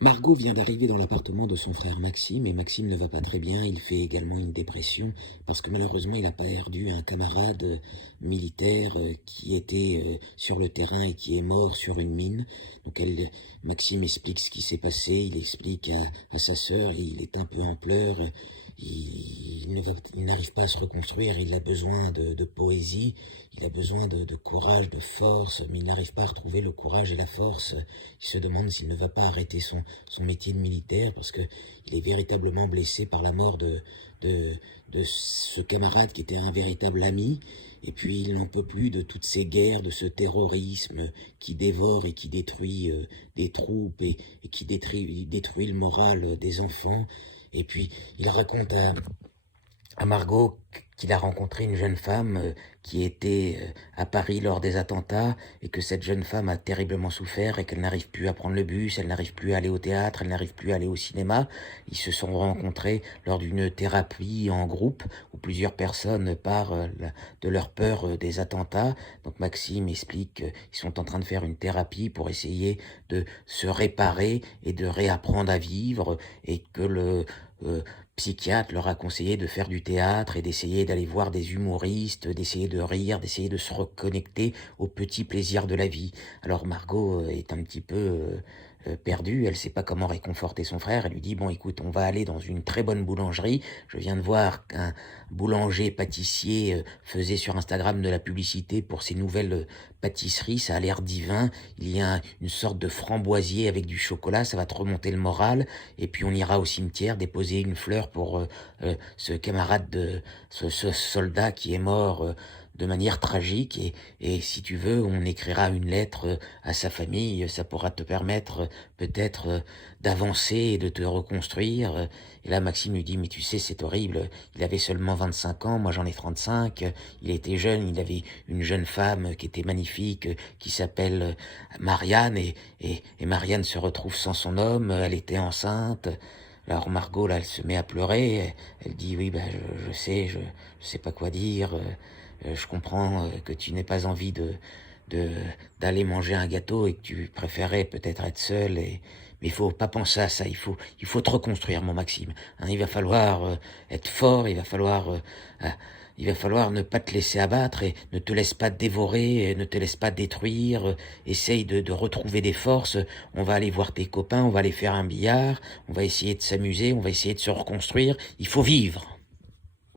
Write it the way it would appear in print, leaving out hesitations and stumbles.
Margot vient d'arriver dans l'appartement de son frère Maxime et Maxime ne va pas très bien. Il fait également une dépression parce que malheureusement il a perdu un camarade militaire qui était sur le terrain et qui est mort sur une mine. Donc Maxime explique ce qui s'est passé, il explique à sa sœur et il est un peu en pleurs. Il n'arrive pas à se reconstruire, il a besoin de poésie, il a besoin de courage, de force, mais il n'arrive pas à retrouver le courage et la force. Il se demande s'il ne va pas arrêter son métier de militaire parce que il est véritablement blessé par la mort de ce camarade qui était un véritable ami. Et puis il n'en peut plus de toutes ces guerres, de ce terrorisme qui dévore et qui détruit des troupes et qui détruit le moral des enfants. Et puis il raconte à Margot qu'il a rencontré une jeune femme qui était à Paris lors des attentats et que cette jeune femme a terriblement souffert et qu'elle n'arrive plus à prendre le bus, elle n'arrive plus à aller au théâtre, elle n'arrive plus à aller au cinéma. Ils se sont rencontrés lors d'une thérapie en groupe où plusieurs personnes parlent de leur peur des attentats. Donc Maxime explique qu'ils sont en train de faire une thérapie pour essayer de se réparer et de réapprendre à vivre et que le psychiatre leur a conseillé de faire du théâtre et d'essayer d'aller voir des humoristes, d'essayer de rire, d'essayer de se reconnecter aux petits plaisirs de la vie. Alors Margot est un petit peu perdue, elle sait pas comment réconforter son frère, elle lui dit bon écoute, on va aller dans une très bonne boulangerie, je viens de voir qu'un boulanger pâtissier faisait sur Instagram de la publicité pour ses nouvelles pâtisseries, ça a l'air divin, il y a une sorte de framboisier avec du chocolat, ça va te remonter le moral, et puis on ira au cimetière déposer une fleur pour ce camarade ce soldat qui est mort de manière tragique et si tu veux, on écrira une lettre à sa famille, ça pourra te permettre peut-être d'avancer et de te reconstruire. Et là, Maxime lui dit, mais tu sais, c'est horrible, il avait seulement 25 ans, moi j'en ai 35, il était jeune, il avait une jeune femme qui était magnifique, qui s'appelle Marianne, et Marianne se retrouve sans son homme, elle était enceinte. Alors Margot, là, elle se met à pleurer, elle dit, oui, ben, je sais pas quoi dire, je comprends que tu n'aies pas envie de, d'aller manger un gâteau et que tu préférais peut-être être seul mais il faut pas penser à ça, il faut te reconstruire, mon Maxime. Hein, il va falloir être fort, il va falloir ne pas te laisser abattre et ne te laisse pas dévorer, ne te laisse pas détruire, essaye de retrouver des forces, on va aller voir tes copains, on va aller faire un billard, on va essayer de s'amuser, on va essayer de se reconstruire, il faut vivre.